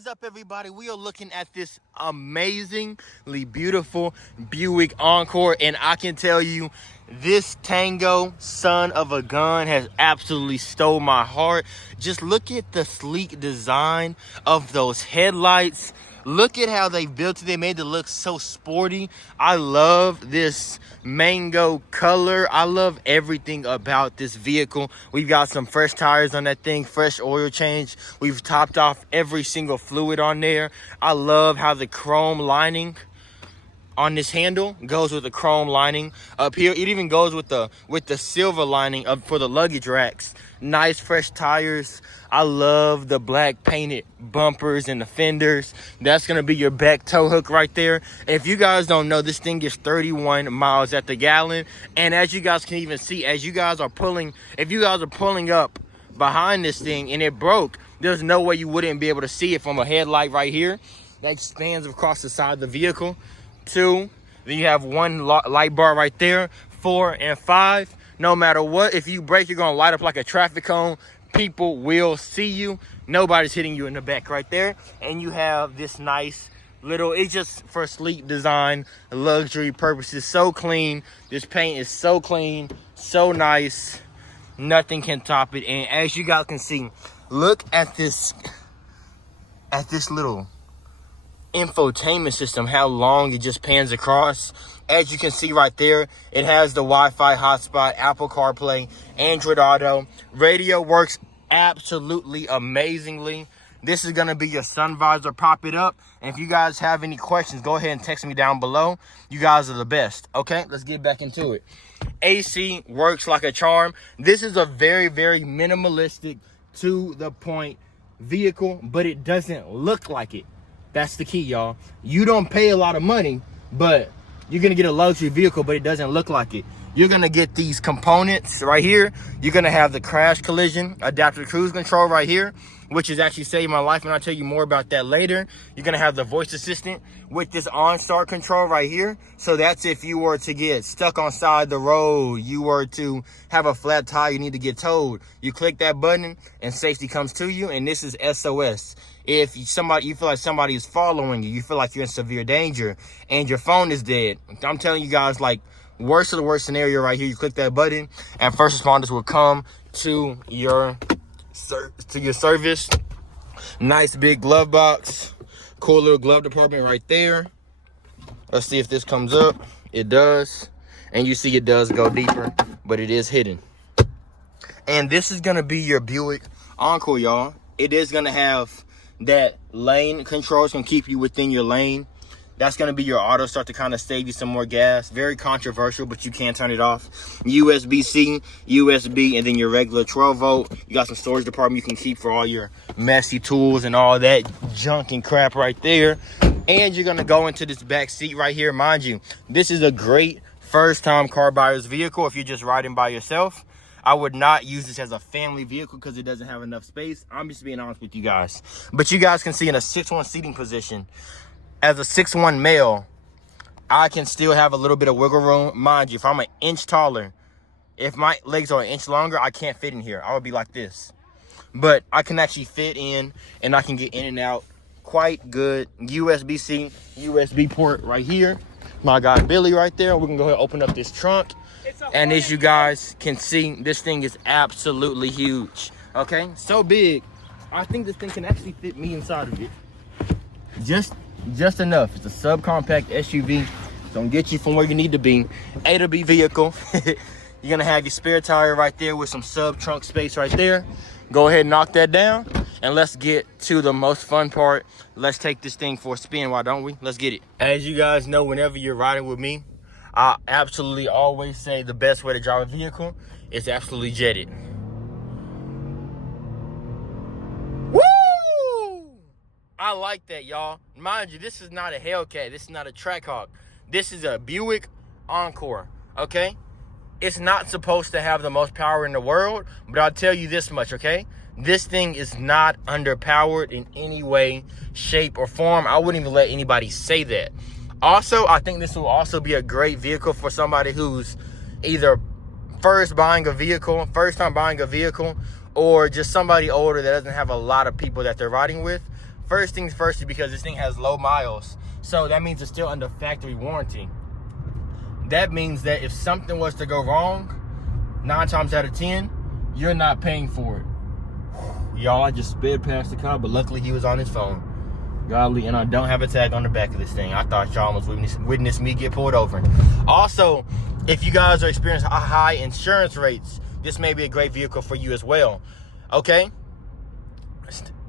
is up, everybody? We are looking at this amazingly beautiful Buick Encore, and I can tell you this Tango son of a gun has absolutely stole my heart. Just look at the sleek design of those headlights. Look at how they built it. They made it look so sporty. I love this mango color. I love everything about this vehicle. We've got some fresh tires on that thing, fresh oil change. We've topped off every single fluid on there. I love how the chrome lining on this handle goes with the chrome lining up here. It even goes with the silver lining up for the luggage racks. Nice fresh tires. I love the black painted bumpers and the fenders. That's gonna be your back tow hook right there. If you guys don't know, this thing gets 31 miles at the gallon. And as you guys can even see, as you guys are pulling, if you guys are pulling up behind this thing and it broke, there's no way you wouldn't be able to see it from a headlight right here that expands across the side of the vehicle. 2, then you have 1 light bar right there. 4 and 5, no matter what, if you brake, you're gonna light up like a traffic cone. People will see you. Nobody's hitting you in the back right there. And you have this nice little, it's just for sleek design, luxury purposes. So clean. This paint is so clean, so nice. Nothing can top it. And as you guys can see, look at this little infotainment system, how long it just pans across. As you can see right there, it has the Wi-Fi hotspot, Apple CarPlay, Android Auto. Radio works absolutely amazingly. This is gonna be your sun visor. Pop it up. And if you guys have any questions, go ahead and text me down below. You guys are the best. Okay, let's get back into it. AC works like a charm. This is a very, very minimalistic, to the point vehicle, but it doesn't look like it. That's the key, y'all. You don't pay a lot of money, but you're gonna get a luxury vehicle, but it doesn't look like it. You're gonna get these components right here. You're gonna have the crash collision adaptive cruise control right here, which has actually saved my life, and I'll tell you more about that later. You're gonna have the voice assistant with this OnStart control right here. So that's if you were to get stuck on side the road, you were to have a flat tire, you need to get towed. You click that button and safety comes to you, and this is SOS. If you feel like somebody is following you, you feel like you're in severe danger and your phone is dead, I'm telling you guys, like, worst of the worst scenario right here, you click that button and first responders will come to your service. Nice big glove box, cool little glove department right there. Let's see if this comes up. It does, and you see it does go deeper, but it is hidden. And this is gonna be your Buick Encore, y'all. It is gonna have that lane controls, can keep you within your lane. That's going to be your auto start to kind of save you some more gas. Very controversial, but you can turn it off. USB-C, USB, and then your regular 12 volt. You got some storage department you can keep for all your messy tools and all that junk and crap right there. And you're going to go into this back seat right here. Mind you, this is a great first time car buyer's vehicle if you're just riding by yourself. I would not use this as a family vehicle because it doesn't have enough space. I'm just being honest with you guys. But you guys can see in a 6'1" seating position, as a 6'1" male, I can still have a little bit of wiggle room. Mind you, if I'm an inch taller, if my legs are an inch longer, I can't fit in here. I would be like this. But I can actually fit in, and I can get in and out quite good. USB-C, USB port right here. My guy Billy right there. We're going to go ahead and open up this trunk. And as you guys can see, this thing is absolutely huge. Okay, so big. I think this thing can actually fit me inside of it. Just enough. It's a subcompact SUV. It's gonna get you from where you need to be. A to B vehicle. You're gonna have your spare tire right there with some sub trunk space right there. Go ahead and knock that down, and let's get to the most fun part. Let's take this thing for a spin, why don't we? Let's get it. As you guys know, whenever you're riding with me, I absolutely always say the best way to drive a vehicle is absolutely jetted. Woo! I like that, y'all. Mind you, this is not a Hellcat. This is not a Trackhawk. This is a Buick Encore, okay? It's not supposed to have the most power in the world, but I'll tell you this much, okay? This thing is not underpowered in any way, shape, or form. I wouldn't even let anybody say that. Also, I think this will also be a great vehicle for somebody who's either first time buying a vehicle, or just somebody older that doesn't have a lot of people that they're riding with. First things first is because this thing has low miles. So that means it's still under factory warranty. That means that if something was to go wrong, 9 times out of 10, you're not paying for it. Y'all, I just sped past the car, but luckily he was on his phone. Godly, and I don't have a tag on the back of this thing. I thought y'all almost witnessed me get pulled over. Also, if you guys are experiencing high insurance rates, this may be a great vehicle for you as well. Okay?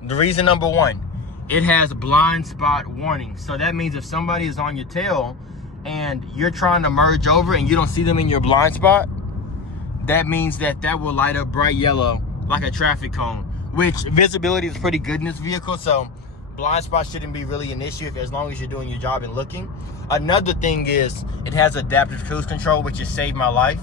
The reason number 1, it has blind spot warning. So that means if somebody is on your tail and you're trying to merge over and you don't see them in your blind spot, that means that will light up bright yellow like a traffic cone, which visibility is pretty good in this vehicle. So blind spot shouldn't be really an issue as long as you're doing your job and looking. Another thing is it has adaptive cruise control, which has saved my life.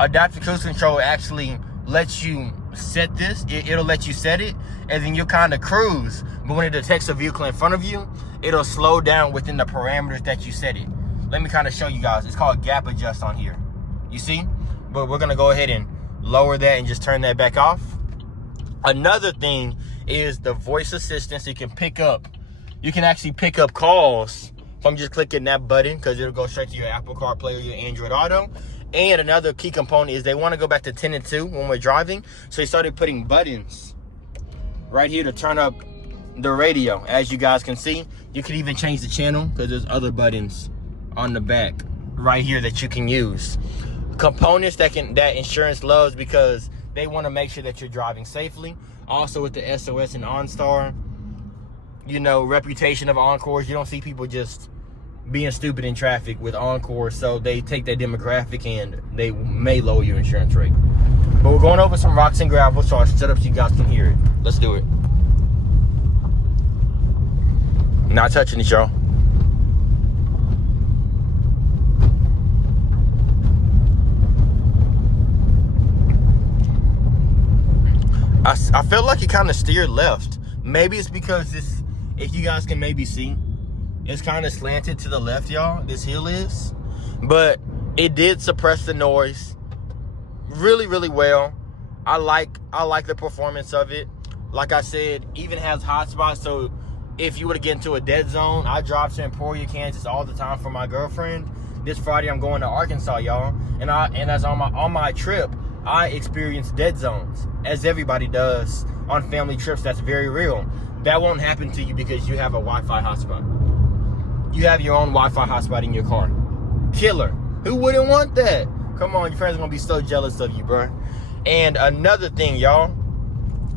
Adaptive cruise control actually lets you set this. It'll let you set it, and then you'll kind of cruise. But when it detects a vehicle in front of you, it'll slow down within the parameters that you set it. Let me kind of show you guys. It's called gap adjust on here. You see? But we're going to go ahead and lower that and just turn that back off. Another thing is the voice assistant. So you can actually pick up calls from just clicking that button, because it'll go straight to your Apple CarPlay or your Android Auto. And another key component is they want to go back to 10 and 2 when we're driving. So they started putting buttons right here to turn up the radio. As you guys can see, you can even change the channel because there's other buttons on the back right here that you can use. Components that insurance loves because they want to make sure that you're driving safely. Also with the SOS and OnStar, reputation of Encores, you don't see people just being stupid in traffic with Encore, so they take that demographic and they may lower your insurance rate. But we're going over some rocks and gravel, so I'll shut up so you guys can hear it. Let's do it. Not touching it, y'all. I felt like it kind of steered left. Maybe it's because this, if you guys can maybe see, it's kind of slanted to the left, y'all. This hill is. But it did suppress the noise really, really well. I like the performance of it. Like I said, even has hotspots. So if you were to get into a dead zone, I drive to Emporia, Kansas all the time for my girlfriend. This Friday I'm going to Arkansas, y'all. And as on my trip, I experience dead zones, as everybody does on family trips. That's very real. That won't happen to you because you have a Wi-Fi hotspot. You have your own Wi-Fi hotspot in your car. Killer. Who wouldn't want that? Come on, your friends are going to be so jealous of you, bro. And another thing, y'all,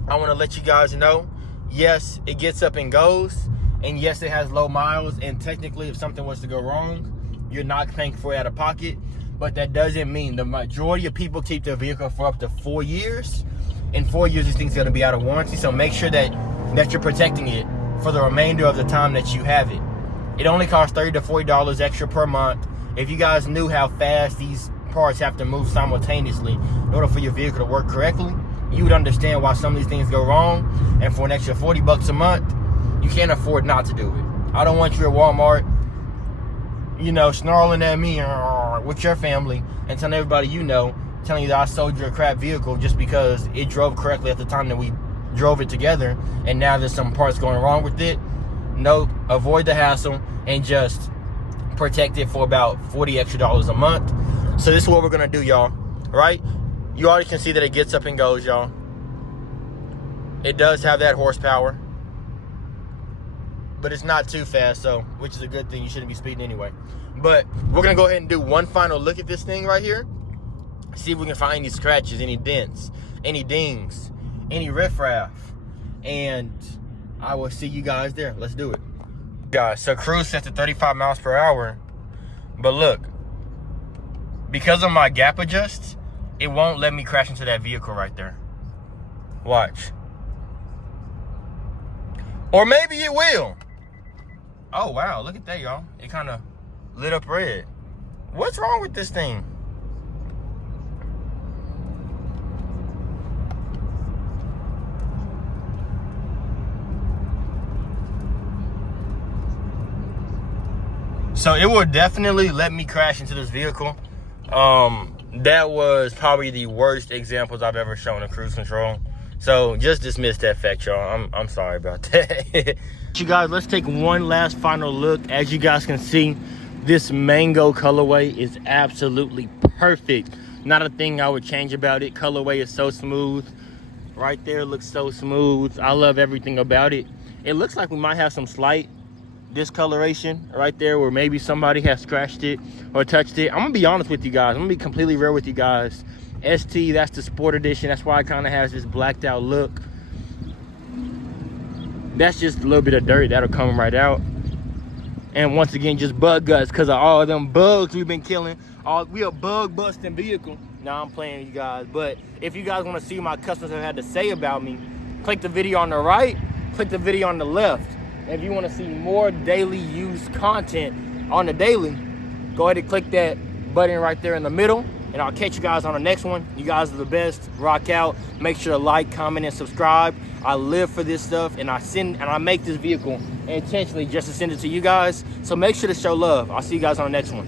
I want to let you guys know, yes, it gets up and goes. And yes, it has low miles. And technically, if something was to go wrong, you're not paying for it out of pocket. But that doesn't mean the majority of people keep their vehicle for up to 4 years. In 4 years, this thing's going to be out of warranty. So make sure that you're protecting it for the remainder of the time that you have it. It only costs $30 to $40 extra per month. If you guys knew how fast these parts have to move simultaneously in order for your vehicle to work correctly, you would understand why some of these things go wrong. And for an extra $40 a month, you can't afford not to do it. I don't want you at Walmart, snarling at me with your family and telling everybody telling you that I sold you a crap vehicle just because it drove correctly at the time that we drove it together, and now there's some parts going wrong with it. No, avoid the hassle and just protect it for about $40 extra a month. So this is what we're gonna do, y'all. Right? You already can see that it gets up and goes, y'all. It does have that horsepower, but it's not too fast, so which is a good thing. You shouldn't be speeding anyway. But we're gonna go ahead and do one final look at this thing right here. See if we can find any scratches, any dents, any dings, any riffraff, and I will see you guys there. Let's do it. Guys, so cruise set to 35 miles per hour, but look, because of my gap adjust, it won't let me crash into that vehicle right there. Watch. Or maybe it will. Oh, wow, look at that, y'all. It kind of lit up red. What's wrong with this thing? So it will definitely let me crash into this vehicle. That was probably the worst examples I've ever shown of cruise control. So just dismiss that fact, y'all. I'm sorry about that. You guys, let's take one last final look. As you guys can see, this mango colorway is absolutely perfect. Not a thing I would change about it. Colorway is so smooth. Right there looks so smooth. I love everything about it. It looks like we might have some slight discoloration right there where maybe somebody has scratched it or touched it. I'm gonna be honest with you guys. I'm gonna be completely real with you guys. ST, that's the sport edition. That's why it kind of has this blacked out look. That's just a little bit of dirt that'll come right out. And once again, just bug guts because of all them bugs we've been killing. We a bug busting vehicle. Now I'm playing with you guys. But if you guys want to see what my customers have had to say about me, click the video on the right, click the video on the left. And if you want to see more daily use content on the daily, go ahead and click that button right there in the middle. And I'll catch you guys on the next one. You guys are the best. Rock out. Make sure to like, comment, and subscribe. I live for this stuff, and I make this vehicle intentionally just to send it to you guys. So make sure to show love. I'll see you guys on the next one.